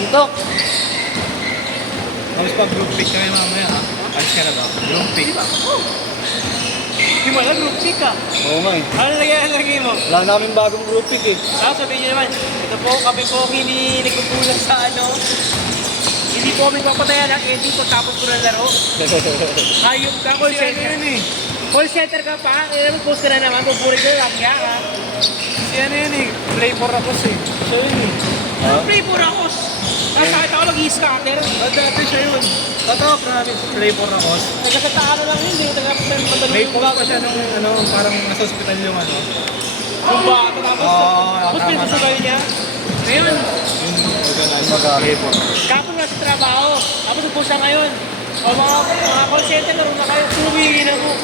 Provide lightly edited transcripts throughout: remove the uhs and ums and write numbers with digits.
Antok! Tapos pag group pick kami mamaya ha? Alis ka na ba? Group pick. Hindi mo alam, group pick ka. Oo nga eh. Ano lagay mo? Wala namin bagong group pick eh. Tapos sabihin nyo naman, ito po, kami po hindi nagkukulang sa ano. Hindi po kami papatayan ang ending ko tapos ko ng laro. Hayop ka, call center. Call center ka pa, post ka na naman, pupurit ka, lakya ka. Si ano yun eh, play for ako eh. Siya yun eh. Play for ako. Tapos kahit ako nag-i-scatter. Dati siya yun. Totoo, promise, play for ako. Nagkasataka lang yun, hindi ko taga-madalo. May puga pa siya nung ano, parang nasa hospital yung ano. Yung bata, tapos pinasugayo niya. Ngayon, Magalit. kapon na sa trabaho, tapos upo siya ngayon. O mga call center, naroon na kayo, sumingin na mo.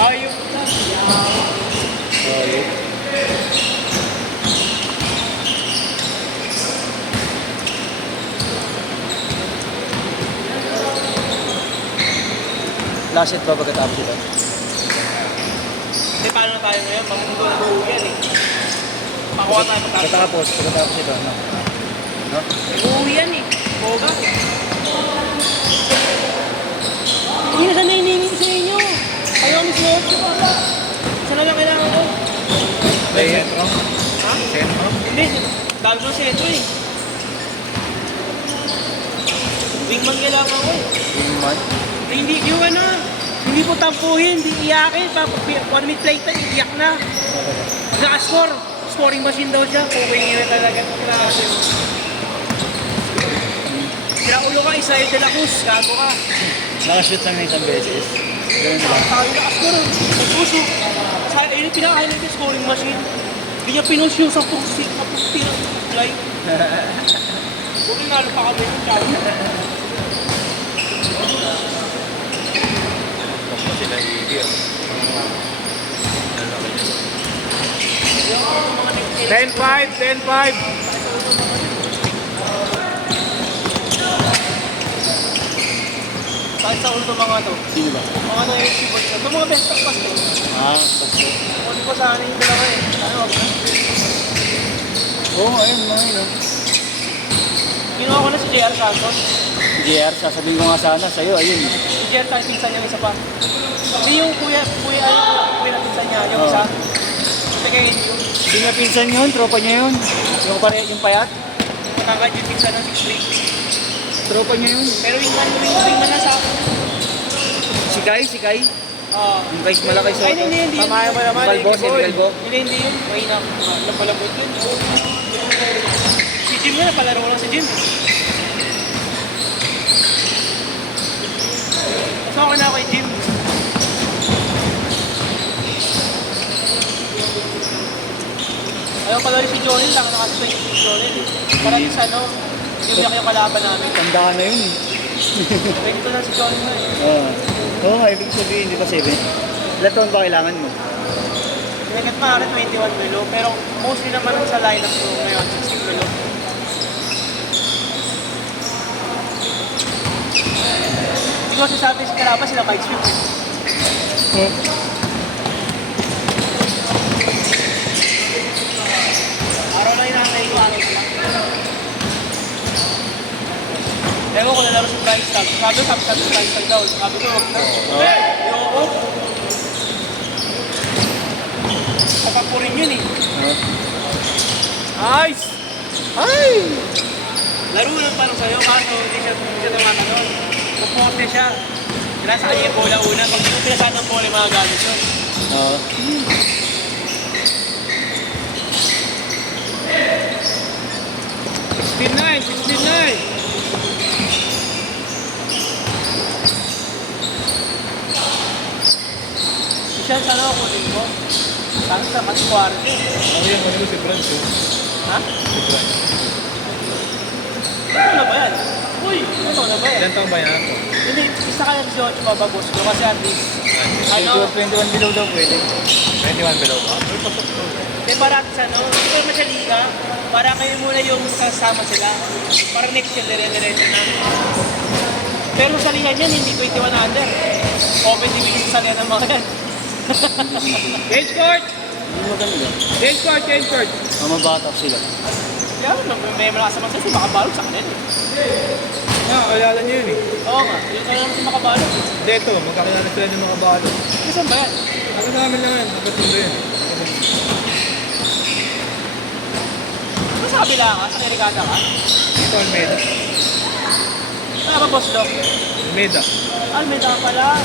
Ayun na. Last hit ba pagkatapos ito? Hindi, paano na tayo ngayon? Pag-uwi na yan eh. Pakuha tayo pagkatapos. Pagkatapos ito, no? No? Uwi yan eh. Boga. Hindi na sana hiningin sa inyo. Ayaw ang slot. Isa na lang kailangan ko. May sentro? Ha? Sentro? Hindi. Dami ko sa sentro eh. Wingman kailangan ko eh. Wingman? Hindi, yung ano, hindi po tampuhin, hindi iyakin. 1 minute later, iyak na. Naka-score. Scoring machine daw siya. Puwing yun talaga. Grabe. Sira ulo ka, Israel de la Cruz. Gago ka. Nakashoot lang na isang beses. Ganun lang. Tayo naka-score. Nagpuso. Ayun yung pinaka-highlight yung scoring machine. Hindi niya pinush yung sa pusi. Sa pusi ng fly. Huwag nalo pa kami yung tao. Sila i-review. 10-5, 10-5. Kahit sa ulo mga to. Sino ba? Mga na yung keyboard. Ito mga best of pass eh. Tapos. Hindi ko sana yung dalawa eh. Ano, wag na. Oo, ayun, mga yun. Kinuha ko na si JR Santos. JR, sasabihin ko nga sana sa'yo, ayun. Si JR tayo pinsan niya isa pa. Hindi yung kuya na pinsan niya. Yung isa. Sige, yung Hindi na pinsan yun, tropa niya yun. Yung payat, matangkad yung pinsan ng 6'3". tropa niya yun. Pero yung wingman na sa akin. Si Kai. Oo. Yung guys malaki sa Ay, hindi. Tamayan mo naman. Balbo, si Balbo. Hindi yun. Mahina. Napalabot yun. Si Jim na, napalaro lang si Jim. Mas okay na kay Jim. Ayaw pala rin si Jonel, lang nakasipay si Jonel eh. Parang sa ano, hindi na kayo kalaban namin. Tandaan na yun eh. Rekto na si Jonel na eh. Oo, ibig sabihin, hindi pa 7. Ilan taon ba kailangan mo? Pinagat maaari 21 below, pero mostly naman sa lineup ko ngayon, 16 below. Hindi ko sasabi sa kalaban, sila kite sweep. Araw lang inaantay ko, araw lang. Ewan ko nalaro sa price tag. Sabi sa price tag daw. Sabi ko, wag na. Ayoko. Kapag po rin yun eh. Nice! Ay! Laro lang parang sa'yo, kaso hindi siya tumatanon. Pupote siya. Kailangan sa kanya yung bola una. Pag hindi mo pinasaan ng bola, magagamit yun. Oo. Sixteen-nine. Siya sana ako kunin mo. Saan sa Matuarte? Ano yan? Ano si Brad? Ha? Si Brad. Ito na ba yan? Uy! Ito na ba yan? Ilan taong ba yan ako? Hindi, isa kaya 18 babagos ko kasi at least, ano, 21 below daw pwede. 21 below ba? Uy, pasok to. di para sa ano, hindi ko naman siya liga, para kayo muna yung kasama sila. Para next year, dire-diretso na. Pero sa liga niyan, hindi 21 under. Open division sa liga ng mga yan. Change court! Hindi maganda. Change court! Mamabatak sila. Kaya may malakas naman siya, si Makabalog sa kanila. Alala niyo yun eh. Oo nga, yun ka naman si Makabalog. Hindi ito, magkakilala sila ng mga balo. Saan ba yan? Ako namin lang yan, kapatulo yan. Ano sa kabila ka? Sa Nerigada ka? Ito, Almeida. Saan ka ba, Boss Doc? Almeida. Almeida ka pala.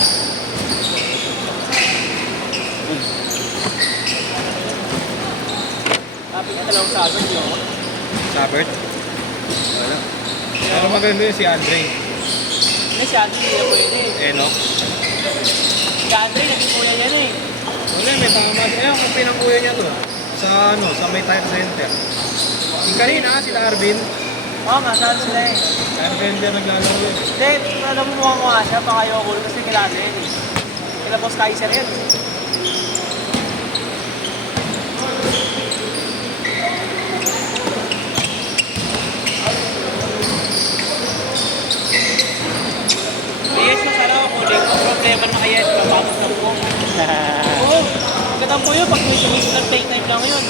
Sabi ka dalawang sagot, di ako. Sabert? Wala. Pero maganda yun si Andre. Hindi, si Andre hindi na pwede. Enoch. Si Andre, naging kuya niya na eh. Wala, may tama. Ayun, kung pinangkuya niya to. Sa ano, sa may tire center. Yung kanina, sila Arvin. Oo nga, saan sila eh. Tire center naglalaro yun. Hindi, alam mo mukha nga siya, baka yung cool kasi kilala yan eh. Kila Boss Kaiser yan. Yes, masara ako. Ang problema na kaya siya, mapapos na po. Oo, magandang po yun. Pag may sumisit ng playtime lang yun.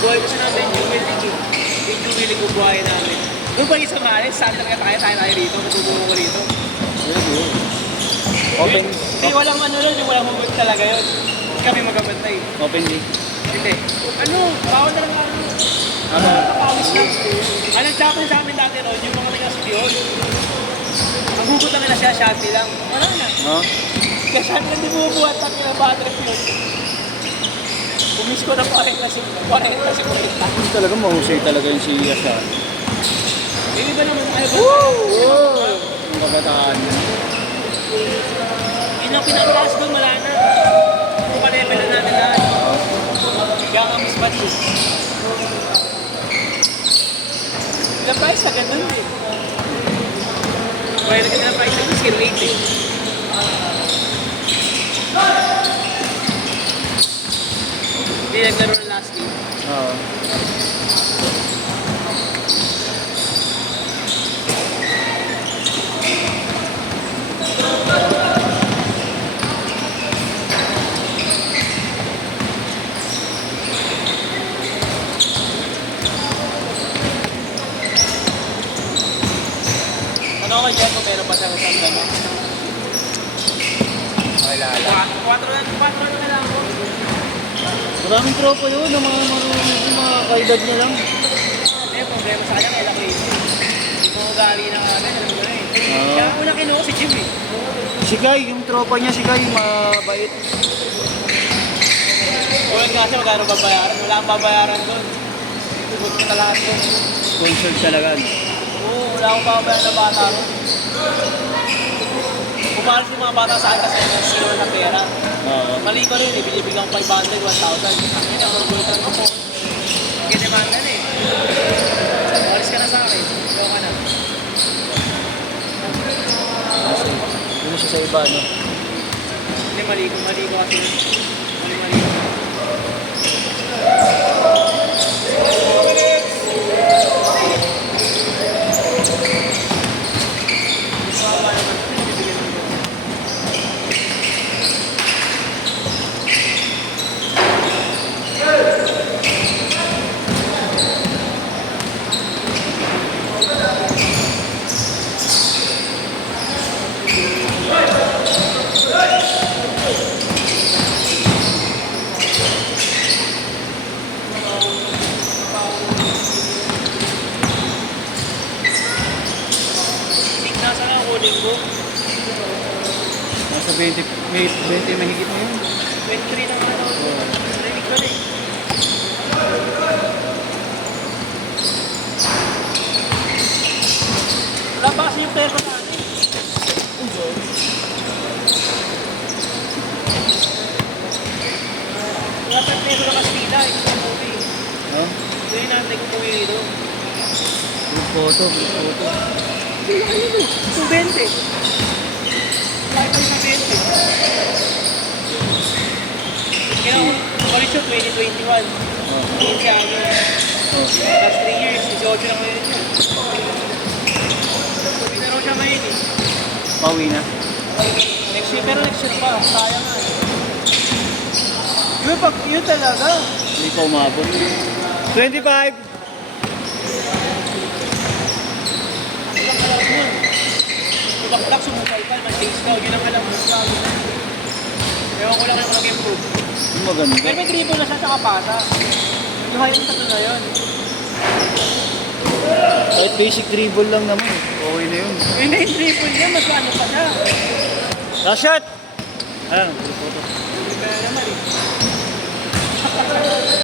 Buhay kasi namin yung Jubilee eh. Yung Jubilee ko buhay namin. Doon ba isang halis? Saan talaga tayo rito? Natutubo ko rito. Open. Hindi, walang ano nun, yung walang hugot talaga yun. Hindi kami magabantay. Open day. Hindi. Ano? Bawal na lang ano. Ano? Kapawis lang. Anong chapel sa amin dati ron, yung mga taga-studios. Ang hugot lang na siya, Shanti lang. Wala na. No? Kaya Shanti lang di bumubuhat ang pinabatrip yun. Pumis ko ng 40 si 40. Talaga mahusay talaga yung si Yasha. Hindi ba naman ayaw ba? Wow! Ang kabataan. Yun ang pinakalaas doon, wala na. Kung pa-level na natin lahat. Kaya nga mas matis. Ilang price na ganun eh. Pwede ka na price na skill rate eh. Hindi naglaro ng last game. Oo. Ano ako dyan kung meron pa sa usap gano'n? Wala lang. 4 na lang ako. Maraming tropa yun, ng mga kaedad na lang. Eh, problema sa kanya, kailan ko yun. Hindi ko ugali na kami, alam mo na eh. Oo. Kaya una kinuha si Jim eh. Si Guy, yung tropa niya, si Guy, mabait. Huwag kasi magkano babayaran, wala akong babayaran doon. Tugod ko na lahat doon. Sponsored talaga. Oo, wala akong babayaran na bata doon. Pumalas yung mga bata sa akin kasi sino na pera. Oo. Mali ko rin eh, binibigyan ko 500, 1,000. Ang ina, magulatan ako. Kinemandan eh. Walis ka na sa akin. Ikaw ka na. Ano siya sa iba, no? Hindi, mali ko kasi. Mali ko. Nasa nga kunin ko. Nasa 20 mahigit na yun. 23 na nga daw. Narinig ko na eh. Wala pa kasi yung player ko sa atin. Wala pa yung player ko na Kastila. Ito sa movie. No? Ito yung natin kong puwi dito. Group photo, group photo. Ano yun? 220. Laki pa yung 220. Next year, 2021. Yun siya, ano. Last 3 years, 18 na ngayon siya. Pinaro siya ngayon eh. Pauwi na. Next year, pero next year pa. Sayang nga. Yun talaga. Hindi pa umabot. 25! Ibang kalaro yun. Ibang kalak, sumukal ka. Mag-taste ka. Yun ang alam mo. Ewan ko lang yung mag-improve. Yung maganda. Pero may dribble na siya, tsaka pasa. Yung high tatlo na yun. Kahit basic dribble lang naman. Okay na yun. Yun na yung dribble niya, mas ano pa siya. Last shot! Ayan, photo.